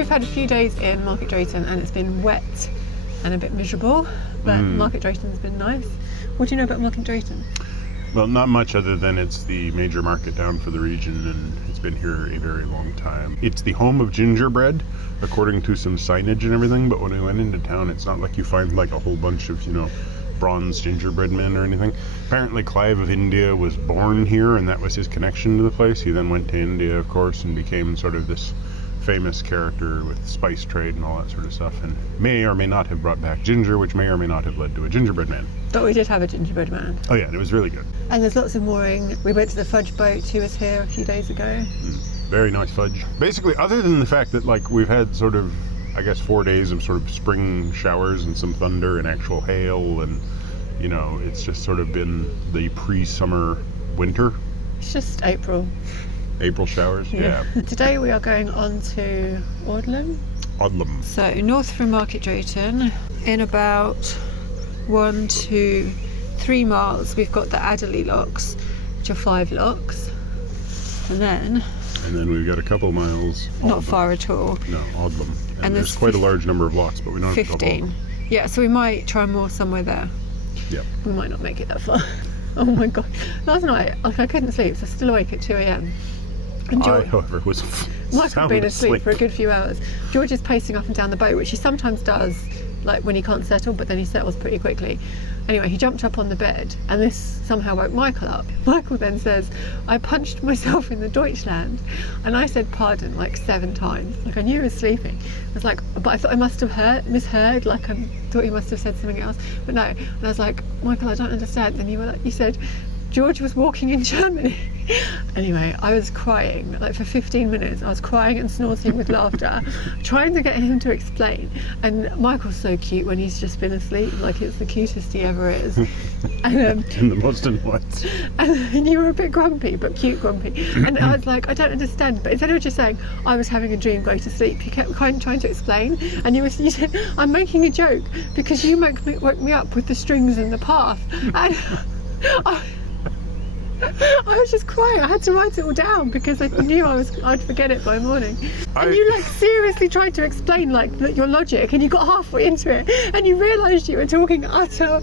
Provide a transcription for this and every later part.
we've had a few days in Market Drayton and it's been wet and a bit miserable, but Market Drayton's been nice. What do you know about Market Drayton? Well, not much other than it's the major market down for the region, and it's been here a very long time. It's the home of gingerbread, according to some signage and everything, but when we went into town, it's not like you find like a whole bunch of, bronze gingerbread men or anything. Apparently Clive of India was born here, and that was his connection to the place. He then went to India, of course, and became sort of this famous character with spice trade and all that sort of stuff, and may or may not have brought back ginger, which may or may not have led to a gingerbread man. But we did have a gingerbread man. Oh yeah, and it was really good. And there's lots of mooring. We went to the fudge boat who was here a few days ago. Very nice fudge. Basically, other than the fact that like we've had sort of, I guess, 4 days of sort of spring showers and some thunder and actual hail, and it's just sort of been the pre-summer winter. It's just April showers. Yeah. Today we are going on to Audlem. So north from Market Drayton, in about 1 to 3 miles, we've got the Addersley Locks, which are 5 locks, and then we've got a couple miles. Not far at all. No, Audlem. And there's quite a large number of locks, but we don't have to go 15. Yeah, so we might try and moor somewhere there. Yep. We might not make it that far. Oh my god. Last night, I couldn't sleep, so I was still awake at 2 a.m. And I, however, was Mike had been asleep for a good few hours. George is pacing up and down the boat, which he sometimes does, like when he can't settle, but then he settles pretty quickly. Anyway, he jumped up on the bed, and this somehow woke Michael up. Michael then says, I punched myself in the Deutschland, and I said pardon like 7 times. Like, I knew he was sleeping. I was like, but I thought I must have misheard, like I thought he must have said something else. But no, and I was like, Michael, I don't understand. Then you said, George was walking in Germany. Anyway, I was crying, like for 15 minutes. I was crying and snorting with laughter, trying to get him to explain. And Michael's so cute when he's just been asleep, like it's the cutest he ever is. And the most annoyed. And you were a bit grumpy, but cute grumpy. And I was like, I don't understand. But instead of just saying, I was having a dream, go to sleep, you kept kind of trying to explain. And you said, I'm making a joke because you woke me up with the strings in the path. And I was just crying. I had to write it all down because I knew I'd forget it by morning. And you like seriously tried to explain like your logic, and you got halfway into it and you realised you were talking utter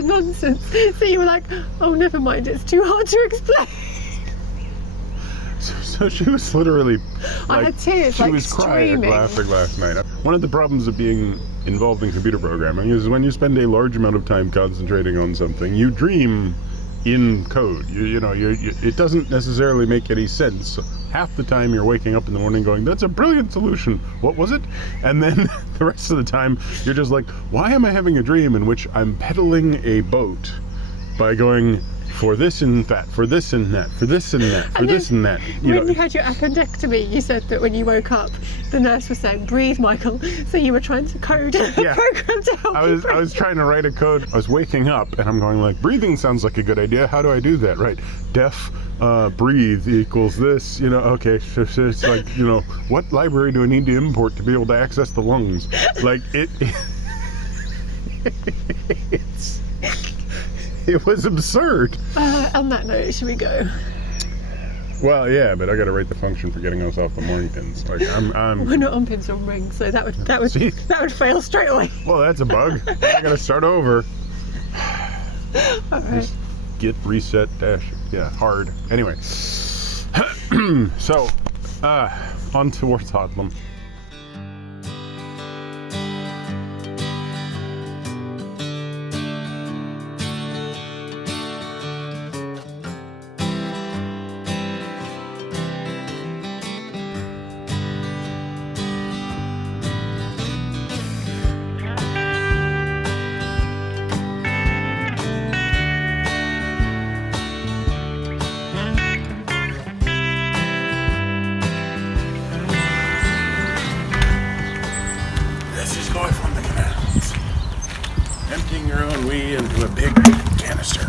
nonsense. So you were like, oh, never mind, it's too hard to explain. So she was literally I had tears, she was crying, laughing last night. One of the problems of being involved in computer programming is when you spend a large amount of time concentrating on something, you dream in code. It doesn't necessarily make any sense. Half the time you're waking up in the morning going, that's a brilliant solution, what was it? And then the rest of the time you're just like, why am I having a dream in which I'm pedaling a boat by going, for this and that, for this and that, for this and that, for this and that. When you had your appendectomy, you said that when you woke up, the nurse was saying, breathe, Michael. So you were trying to code a program to help I was trying to write a code. I was waking up and I'm going like, breathing sounds like a good idea. How do I do that? Right. Def, breathe equals this, okay. So it's like, what library do I need to import to be able to access the lungs? Like it was absurd. On that note, should we go? Well, yeah, but I got to write the function for getting us off the mooring pins. Like We're not on pins on rings, so that would fail straight away. Well, that's a bug. I got to start over. All right. Just get reset dash. Yeah, hard. Anyway, so on towards Audlem. Emptying your own wee into a big canister.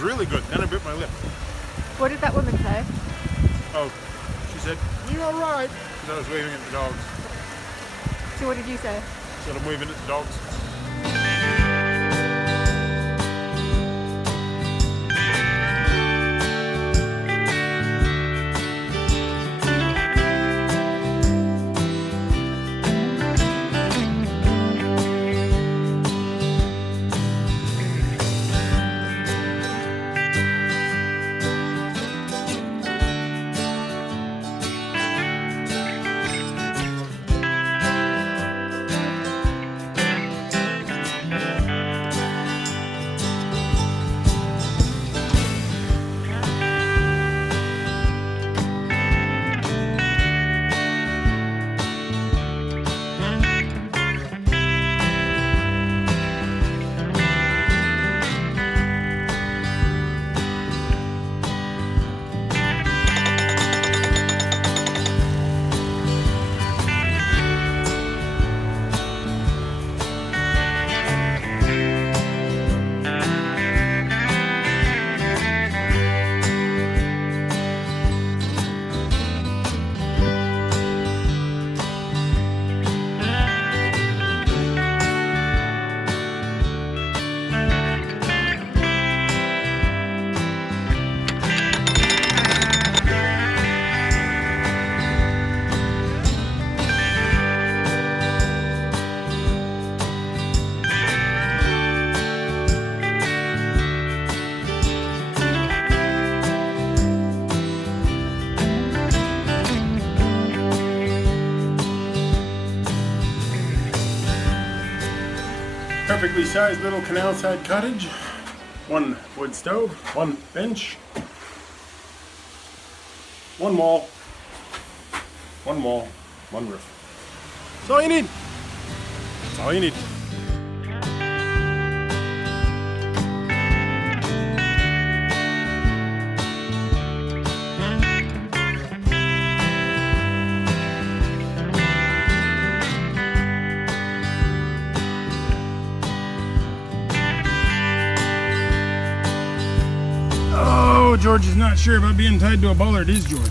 was really good. Then I bit my lip. What did that woman say? Oh, she said, "You all right?" Because I was waving at the dogs. So what did you say? She said, "I'm waving at the dogs." Perfectly sized little canal side cottage. One wood stove, one bench, one wall, one roof. That's all you need. That's all you need. Oh, George is not sure about being tied to a bollard, is George?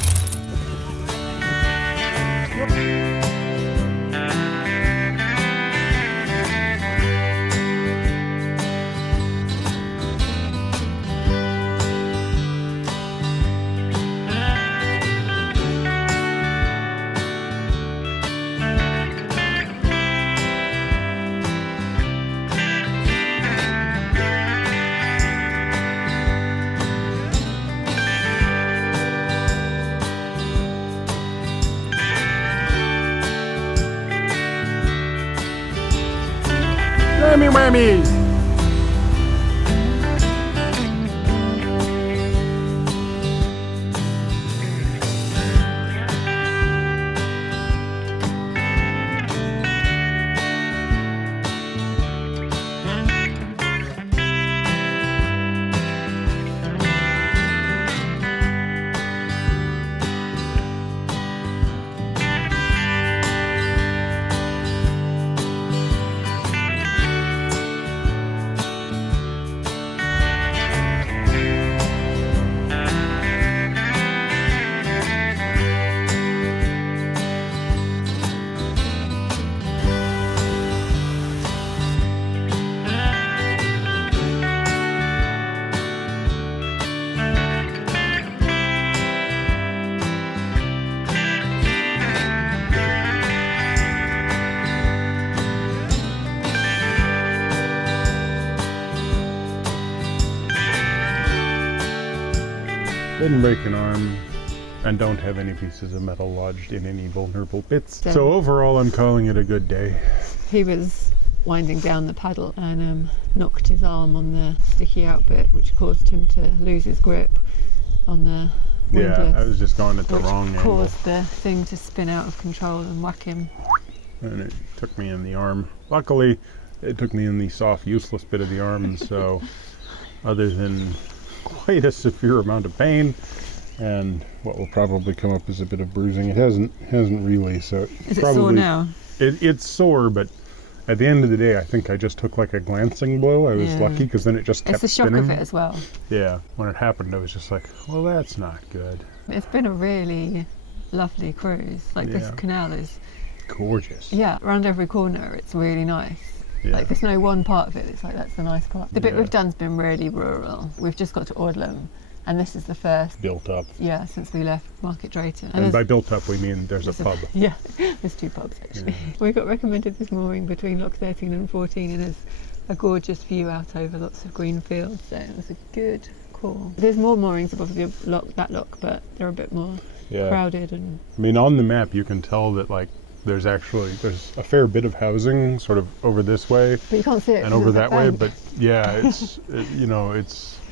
Whammy whammies! Didn't break an arm and don't have any pieces of metal lodged in any vulnerable bits. So overall, I'm calling it a good day. He was winding down the paddle and knocked his arm on the sticky out bit, which caused him to lose his grip on the windlass. Yeah, I was just going at the wrong angle. Caused the thing to spin out of control and whack him. And it took me in the arm. Luckily, it took me in the soft, useless bit of the arm, so other than quite a severe amount of pain and what will probably come up as a bit of bruising, it hasn't really. So is it sore now? It's sore, but At the end of the day, I think I just took like a glancing blow. I was lucky because then it just kept It's the shock spinning. of it as well. Yeah, when it happened, I was just like, well, that's not good. It's been a really lovely cruise. Like this canal is gorgeous. Yeah, around every corner it's really nice. Yeah. Like there's no one part of it that's like that's the nice part. The bit we've done's been really rural. We've just got to Audlem and this is the first built up. Yeah, since we left Market Drayton. And by built up we mean there's a pub. Yeah, there's 2 pubs actually. We got recommended this mooring between lock 13 and 14 and there's a gorgeous view out over lots of green fields, so it was a good call. There's more moorings above the that lock, but they're a bit more crowded. And I mean, on the map you can tell that like there's a fair bit of housing sort of over this way, but you can't see it, and over that way. But yeah,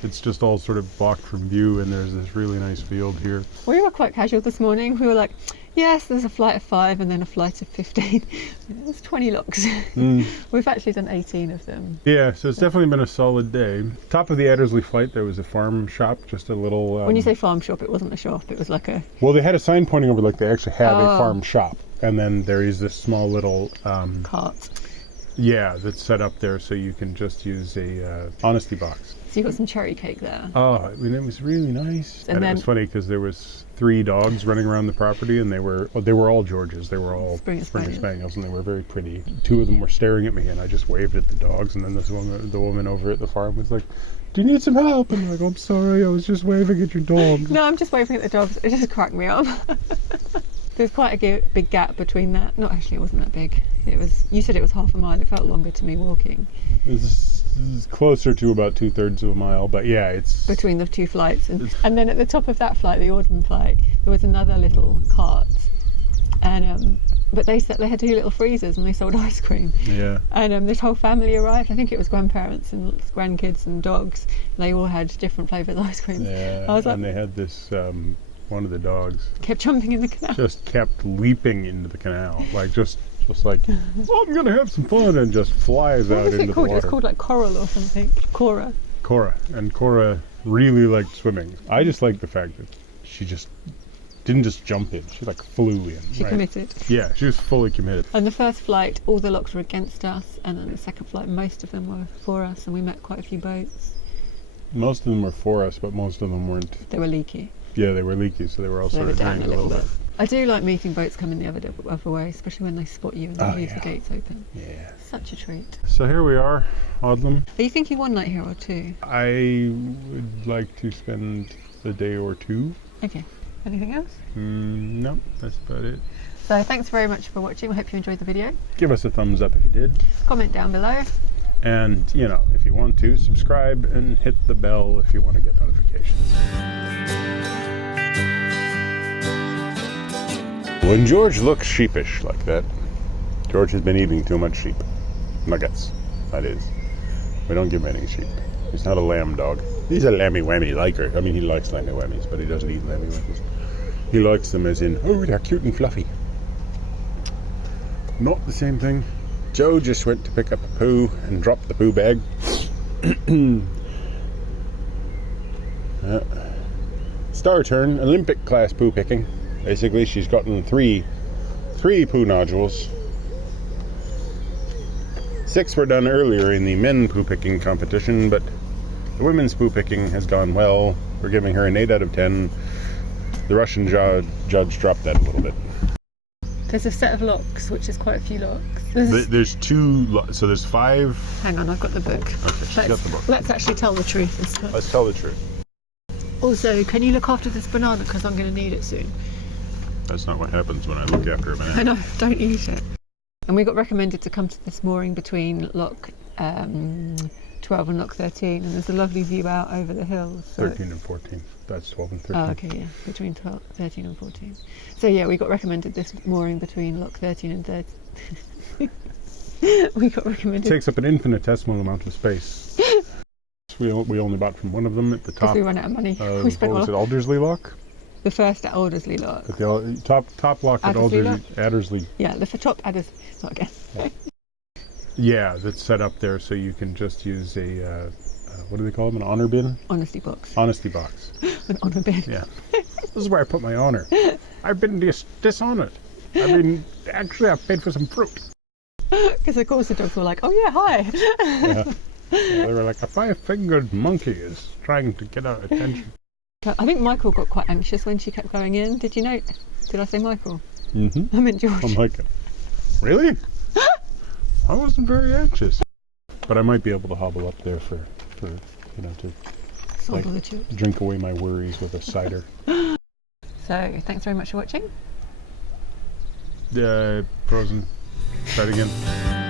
it's just all sort of blocked from view, and there's this really nice field here. We were quite casual this morning. We were like, yes, there's a flight of 5 and then a flight of 15. There's 20 locks. We've actually done 18 of them. Yeah, so it's definitely been a solid day. Top of the Addersley flight, there was a farm shop, just a little... when you say farm shop, it wasn't a shop, it was like a... Well, they had a sign pointing over like they actually had a farm shop. And then there is this small little... cart. Yeah, that's set up there so you can just use a honesty box. So you got some cherry cake there. Oh, I mean, it was really nice. And it was funny because there was 3 dogs running around the property, and they were all Georges. They were all Springer Spaniels, and they were very pretty. 2 of them were staring at me, and I just waved at the dogs. And then the woman over at the farm was like, "Do you need some help?" And I'm like, "I'm sorry, I was just waving at your dog." No, I'm just waving at the dogs. It just cracked me up. There's quite a big gap between that. No, actually, it wasn't that big. It was. You said it was half a mile. It felt longer to me walking. It's closer to about 2/3 of a mile, but yeah, it's between the 2 flights. And then at the top of that flight, the Audlem flight, there was another little cart, and but they said they had 2 little freezers and they sold ice cream. Yeah. And this whole family arrived. I think it was grandparents and grandkids and dogs. And they all had different flavoured ice cream. Yeah. I was like, and they had this. One of the dogs kept jumping in the canal. Just kept leaping into the canal, like just like, oh, I'm gonna have some fun, and just flies out into the water. It's called like coral or something. Cora. And Cora really liked swimming. I just like the fact that she just didn't just jump in; she like flew in. She committed. Yeah, she was fully committed. And the first flight, all the locks were against us, and then the second flight, most of them were for us, and we met quite a few boats. Most of them were for us, but most of them weren't. They were leaky. Yeah, they were leaky, so they were all sort of down a little bit. I do like meeting boats coming the other way, especially when they spot you and they leave the gates open. Yeah. Such a treat. So here we are, Audlem. Are you thinking 1 night here or 2? I would like to spend a day or 2. Okay. Anything else? No, that's about it. So thanks very much for watching. I hope you enjoyed the video. Give us a thumbs up if you did. Comment down below. And, if you want to, subscribe and hit the bell if you want to get notifications. When George looks sheepish like that, George has been eating too much sheep. Nuggets, that is. We don't give him any sheep. He's not a lamb dog. He's a lammy whammy liker. I mean, he likes lammy whammies, but he doesn't eat lammy whammies. He likes them as in, oh, they're cute and fluffy. Not the same thing. Joe just went to pick up a poo and dropped the poo bag. It's our turn, Olympic class poo picking. Basically, she's gotten three poo nodules. 6 were done earlier in the men poo picking competition, but the women's poo picking has gone well. We're giving her an 8 out of 10. The Russian judge dropped that a little bit. There's a set of locks, which is quite a few locks. There's 2, so there's 5. Hang on, I've got the book. Okay, she's got the book. Let's actually tell the truth this time. Let's tell the truth. Also, can you look after this banana, because I'm going to need it soon. That's not what happens when I look after a banana. I know, don't eat it. And we got recommended to come to this mooring between lock 12 and lock 13, and there's a lovely view out over the hills. So 13 and 14. That's 12 and 13. Oh, okay, yeah, between 13 and 14. So yeah, we got recommended this mooring between lock 13 and 13. We got recommended. It takes up an infinitesimal amount of space. We only bought from one of them at the top. Because we ran out of money. We spent what was it, Addersley Lock? The first at Addersley Locks. At the top lock at Addersley. Yeah, the top Addersley. Start again. Yeah, that's set up there so you can just use a what do they call them? An honor bin? Honesty box. Honesty box. An honor bin. Yeah. This is where I put my honor. I've been dishonored. I mean, actually, I've paid for some fruit. Because of course the dogs were like, oh yeah, hi. Yeah. They were like, a 5-fingered monkey is trying to get our attention. I think Michael got quite anxious when she kept going in. Did you know? Did I say Michael? Mm-hmm. I meant George. I'm like, really? I wasn't very anxious. But I might be able to hobble up there for to Sample the chips. drink away my worries with a cider. So, thanks very much for watching. Frozen. Try it again.